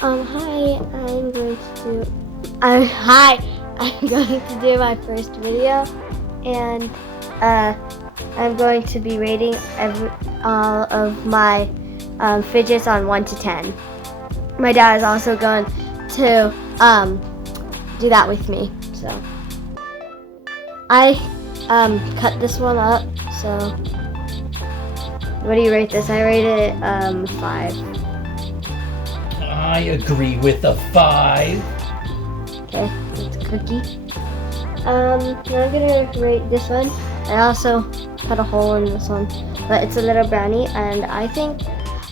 Hi, hi, I'm going to do my first video, and I'm going to be rating all of my fidgets on 1 to 10. My dad is also going to do that with me. So I cut this one up. So what do you rate this? I rate it 5. I agree with the 5. Okay, it's a cookie. Now I'm gonna rate this one. I also cut a hole in this one, but it's a little brownie, and I think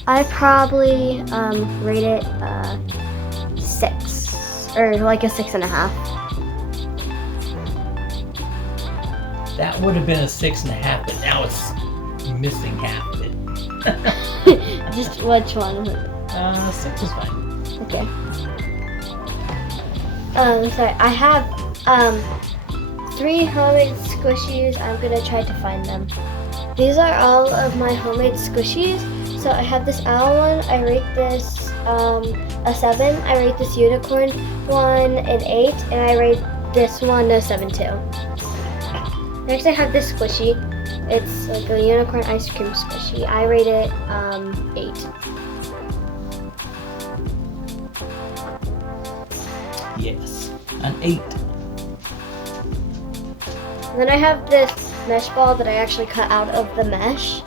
I probably rate it 6 or like a 6.5. That would have been a 6.5, but now it's missing half of it. Just which one? 6 is fine. Okay. Sorry, I have 3 homemade squishies. I'm gonna try to find them. These are all of my homemade squishies. So I have this owl one. I rate this a 7. I rate this unicorn one an 8, and I rate this one a 7 too. Next, I have this squishy. It's like a unicorn ice cream squishy. I rate it 8. Yes, an 8. And then I have this mesh ball that I actually cut out of the mesh.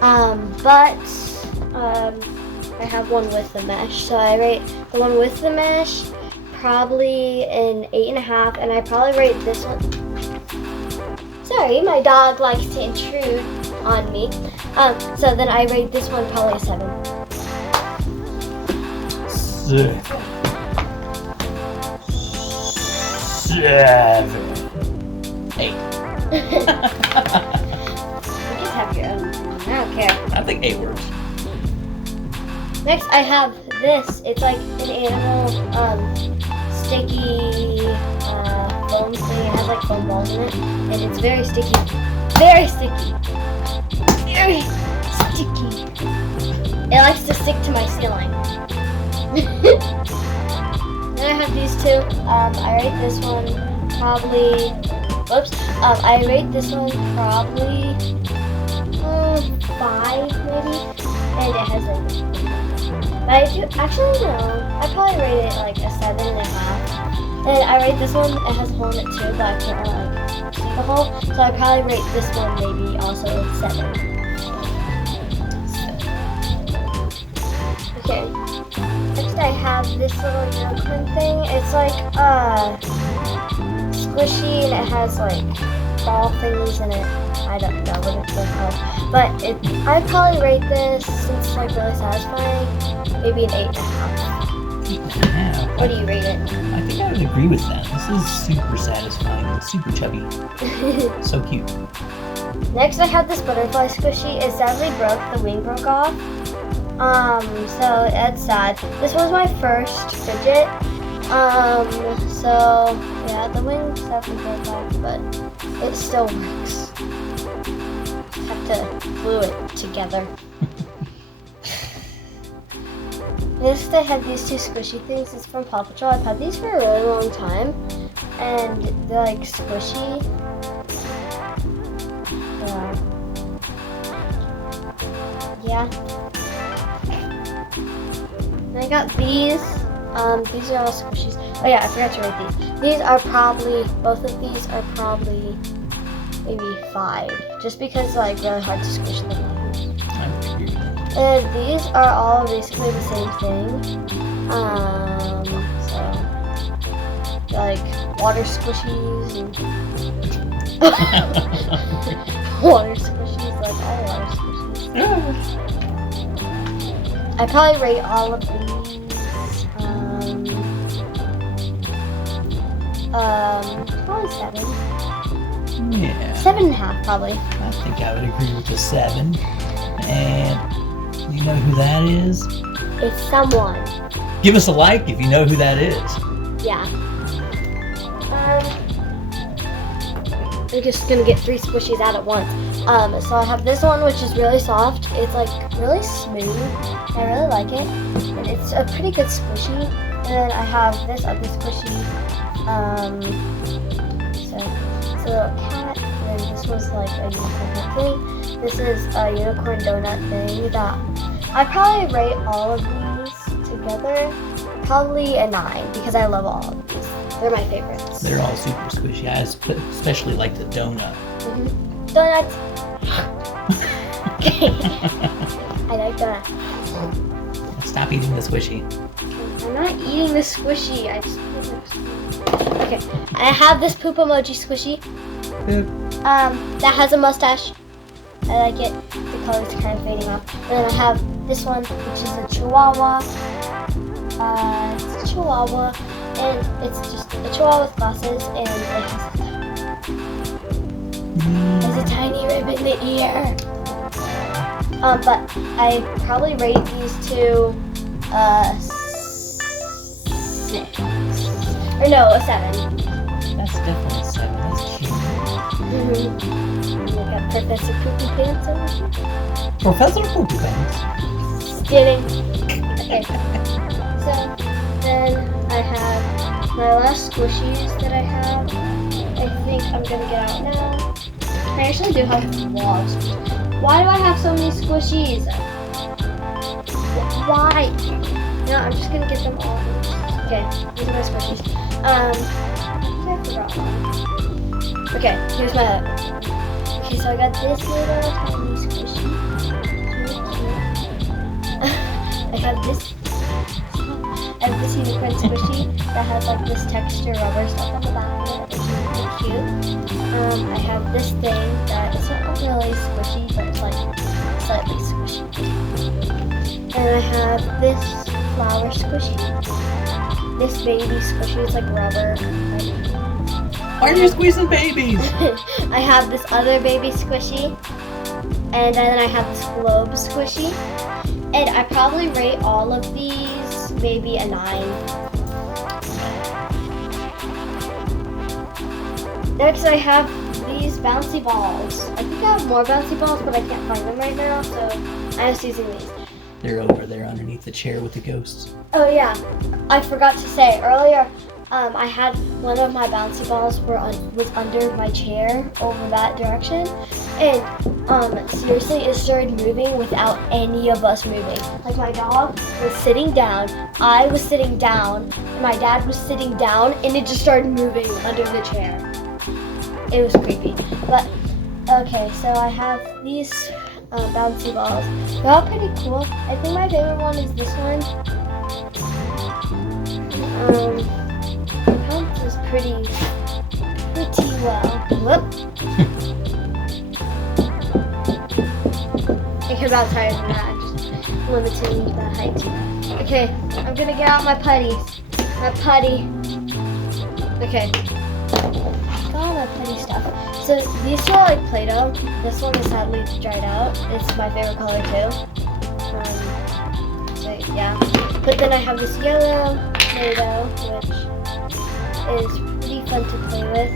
But I have one with the mesh. So I rate the one with the mesh probably an 8.5, and I probably rate this one. Sorry, my dog likes to intrude on me. So then I rate this one probably a 7. 7. 8. You can have your own. I don't care. I think 8 works. Next, I have this. It's like an animal sticky foam thing. It has like foam balls in it, and it's very sticky. Very sticky. Very sticky. It likes to stick to my ceiling. Then I have these two. I rate this one probably. Whoops. I rate this one probably 5 maybe, and it has like. But I do actually no. I probably rate it like a 7.5. And I rate this one. It has a hole in it too, but I can't like see the hole. So I probably rate this one maybe also 7. Okay. Next I have this little unicorn thing. It's like squishy, and it has like ball thingies in it. I don't know what it's called, but I'd probably rate this, since it's like really satisfying, maybe an 8.5. 8.5. What do you rate it? I think I would agree with that. This is super satisfying and super chubby. So cute. Next I have this butterfly squishy. It sadly broke. The wing broke off. So that's sad. This was my first fidget. So yeah, the wing sadly broke off, but it still works. Have to glue it together. Next, I had these 2 squishy things. It's from Paw Patrol. I've had these for a really long time, and they're like squishy. Yeah. And I got these. These are all squishies. Oh yeah, I forgot to rate these. These are probably, both of these are probably maybe 5, just because they're like really hard to squish them. And these are all basically the same thing. So they're like water squishies and water squishies, like all water squishies. I probably rate all of these probably 7. Yeah. 7.5 probably. I think I would agree with the 7. And you know who that is? It's someone. Give us a like if you know who that is. Yeah. I'm just gonna get 3 squishies out at once. So I have this one, which is really soft. It's like really smooth. I really like it. And it's a pretty good squishy. And then I have this other squishy. So it's a little cat. And then this was like a unicorn thing. This is a unicorn donut thing that I probably rate all of these together probably a 9 because I love all of these. They're my favorites. They're all super squishy. I especially like the donut. Mm-hmm. Donuts. I like donuts. Stop eating the squishy. I'm not eating the squishy. Okay. I have this poop emoji squishy. Poop. That has a mustache. I like it. The color's kind of fading off. And then I have this one, which is a chihuahua. It's a chihuahua, and it's just a chihuahua with glasses, and it has a tiny rib in the ear. But I probably rate these two 6. Or no, a 7. That's definitely a 7. That's cute. Mm-hmm. We got Professor Poopy Pants over here. Professor Poopy Pants. Kidding. Okay. So then I have my last squishies that I have. I think I'm gonna get out now. I actually do have lots. Why do I have so many squishies? Why? No, I'm just gonna get them all. Okay, these are my squishies. I forgot one. Okay, here's my. Okay, so I got this little tiny squishy. I have this. I have this unicorn squishy that has like this texture rubber stuff on the back of it, which is really cute. I have this thing that it's not really squishy, but it's like slightly squishy. And I have this flower squishy. This baby squishy is like rubber. Why are you squeezing babies? I have this other baby squishy. And then I have this globe squishy. And I probably rate all of these maybe a 9. Next I have these bouncy balls. I think I have more bouncy balls, but I can't find them right now, so I'm just using these. They're over there underneath the chair with the ghosts. Oh yeah, I forgot to say earlier, I had one of my bouncy balls was under my chair over that direction, and seriously, it started moving without any of us moving. Like my dog was sitting down, I was sitting down, and my dad was sitting down, and it just started moving under the chair. It was creepy, but okay. So I have these bouncy balls. They're all pretty cool. I think my favorite one is this one. It bounces pretty well. Whoop. I can bounce higher than that. Just limiting the height. Okay, I'm gonna get out my putties. My putty. Okay. Got all my putty stuff. So these smell like Play-Doh. This one is sadly dried out. It's my favorite color too. So yeah. But then I have this yellow Play-Doh, which is pretty fun to play with.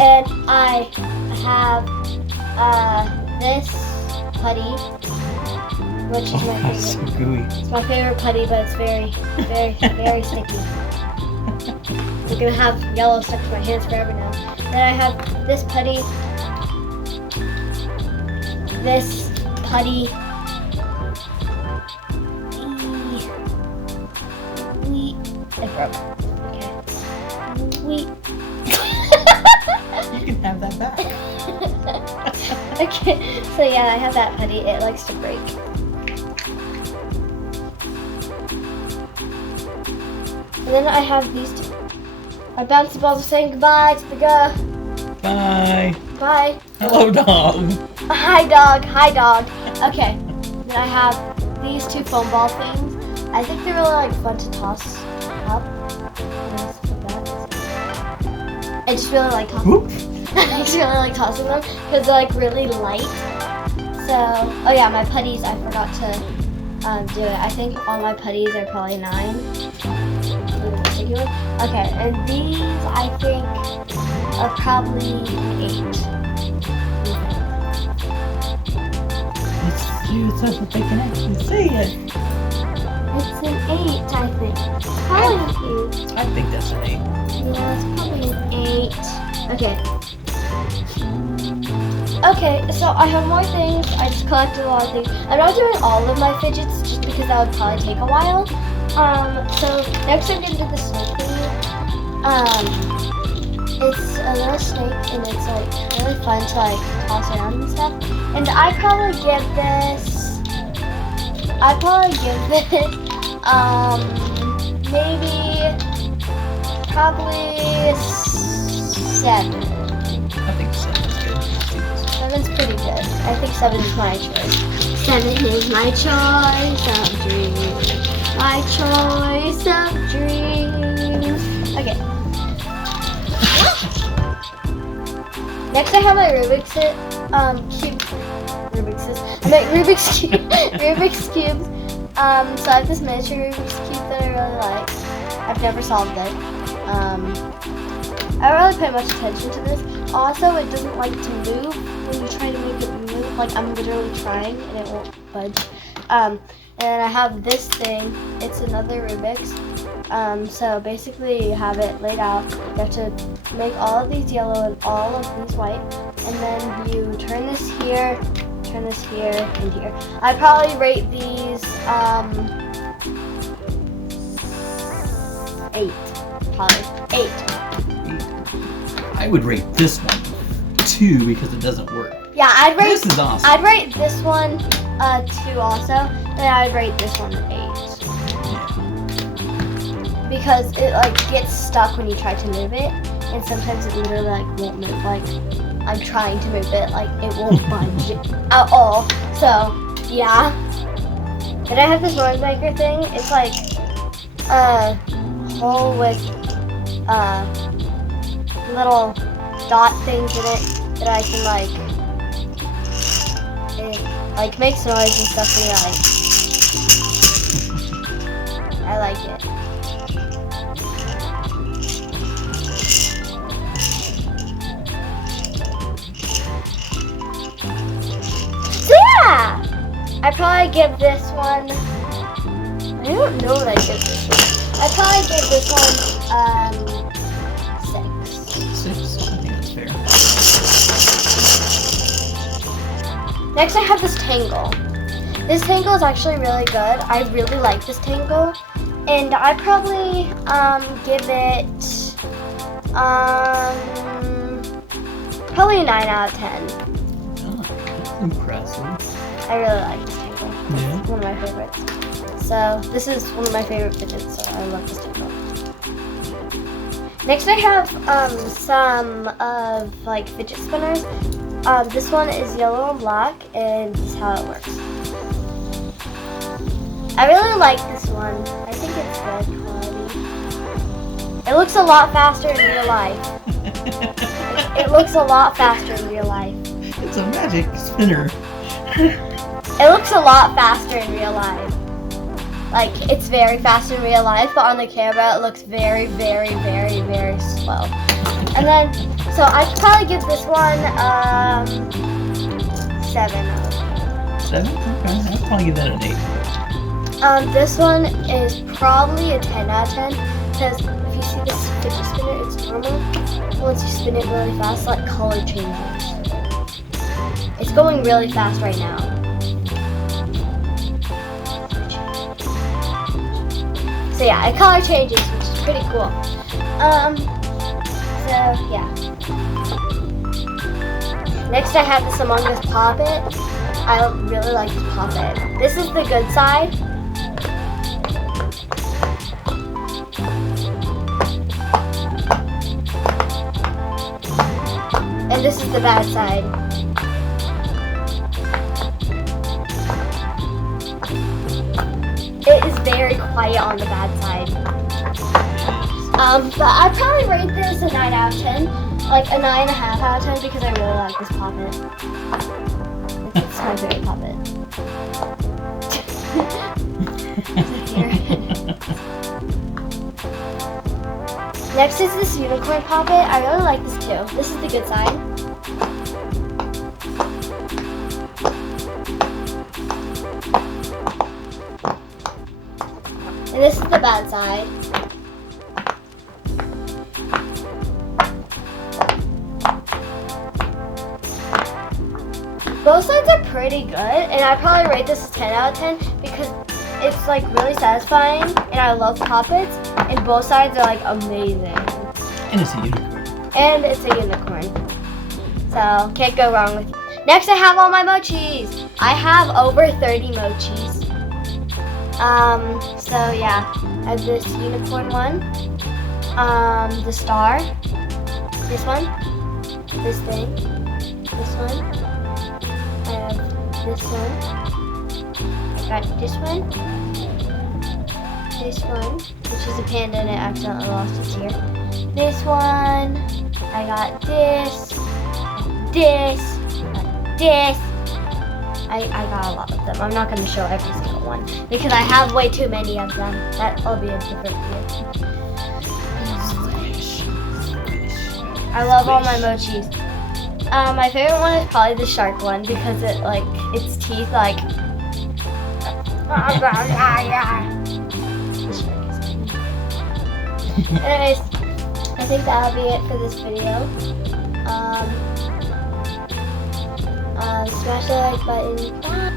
And I have this putty, which is my favorite. So gooey. It's my favorite putty, but it's very, very, very sticky. I'm gonna have yellow stuck to my hands forever now. Then I have this putty. This putty. It broke. Okay. You can have that back. Okay, so yeah, I have that putty. It likes to break. And then I have these two. My bouncy balls are saying goodbye to the Bye. Bye. Hello, dog. Hi, dog. Hi, dog. Okay. Then I have these two foam ball things. I think they're really like fun to toss up. I just really like tossing. I just really like tossing them because they're like really light. So, oh yeah, my putties. I forgot to do it. I think all my putties are probably 9. Okay, and these I think are probably 8. you so that they can actually see it. It's an 8, I think. Probably an 8. I think that's an 8. Yeah, it's probably an 8. Okay. Okay, so I have more things. I just collected a lot of things. I'm not doing all of my fidgets just because that would probably take a while. So next I'm gonna do the snake thingy. It's a little snake and it's like really fun to like toss around and stuff. And I'd probably give this maybe probably 7. I think 7's good. 7's pretty good. I think 7 is my choice. 7 is my choice of dreams. My choice of dreams. Okay. Next I have my Rubik's cube. Rubik's cubes. So I have this miniature Rubik's cube that I really like. I've never solved it. I don't really pay much attention to this. Also, it doesn't like to move when you try to make it move. Like I'm literally trying and it won't budge. And I have this thing. It's another Rubik's. So basically you have it laid out. You have to make all of these yellow and all of these white. And then you turn this here, and here. I'd probably rate these 8. Probably 8. I would rate this one 2 because it doesn't work. Yeah, This is awesome. I'd rate this one 2 also. Then I'd rate this one 8. Because it like gets stuck when you try to move it, and sometimes it literally like won't move. Like I'm trying to move it, like it won't budge at all. So yeah. Then I have this noise maker thing. It's like a hole with little dot things in it that I can like. It like makes noise and stuff, and I like it. Yeah! I'd probably give this one. I don't know what I'd give this one. I'd probably give this one 6. 6? I think that's fair. Next I have this tangle. This tangle is actually really good. I really like this tangle. And I'd probably give it probably a 9 out of 10. Impressive. I really like this tangle. Yeah. It's one of my favorites. So this is one of my favorite fidgets, so I love this tangle. Next I have some of like fidget spinners. This one is yellow and black, and this is how it works. I really like this one. I think it's good quality. It looks a lot faster in real life. It looks a lot faster in real life. It's a magic spinner. It looks a lot faster in real life. Like, it's very fast in real life, but on the camera it looks very, very, very, very slow. And then, so I'd probably give this one 7. 7? Okay, I'd probably give that an 8. This one is probably a 10 out of 10, because if you see this fidget spinner, it's normal. Once you spin it really fast, like color changes. It's going really fast right now. So yeah, it color changes, which is pretty cool. So yeah. Next I have this Among Us Poppet. I really like this Poppet. This is the good side. And this is the bad side. It is very quiet on the bad side. But I'd probably rate this a 9 out of 10. Like a 9.5 out of 10 because I really like this Poppet. It's my favorite Poppet. Next is this unicorn Poppet. I really like this too. This is the good side. And this is the bad side. Both sides are pretty good, and I probably rate this a 10 out of 10 because it's like really satisfying, and I love poppets, and both sides are like amazing. And it's a unicorn. And it's a unicorn. So, can't go wrong with it. Next, I have all my mochis. I have over 30 mochis. So yeah, I have this unicorn one, the star, this one, this thing, this one, I have this one, I got this one, which is a panda and it accidentally lost its ear, this one, I got this, I got a lot of them. I'm not going to show every single one because I have way too many of them. That'll be a different video. I love all my mochis. My favorite one is probably the shark one because it its teeth like. The shark is funny. Anyways, I think that'll be it for this video. Smash the like button. Bye.